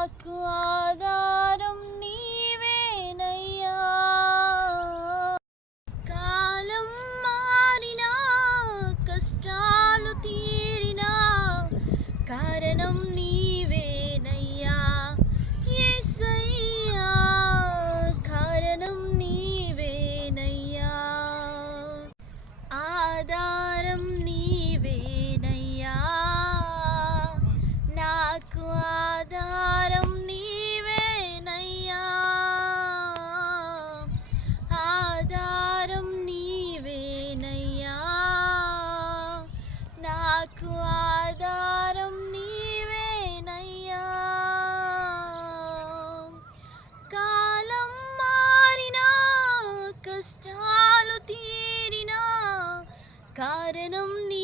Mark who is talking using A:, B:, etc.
A: నాకు ఆధారం నీవేనయ్యా. కాలం మారినా కష్టాలు తీరినా కారణం నీ నాకు ఆధారం నీవేనయ్యా. కాలం మారినా కష్టాలు తీరినా కారణం నీ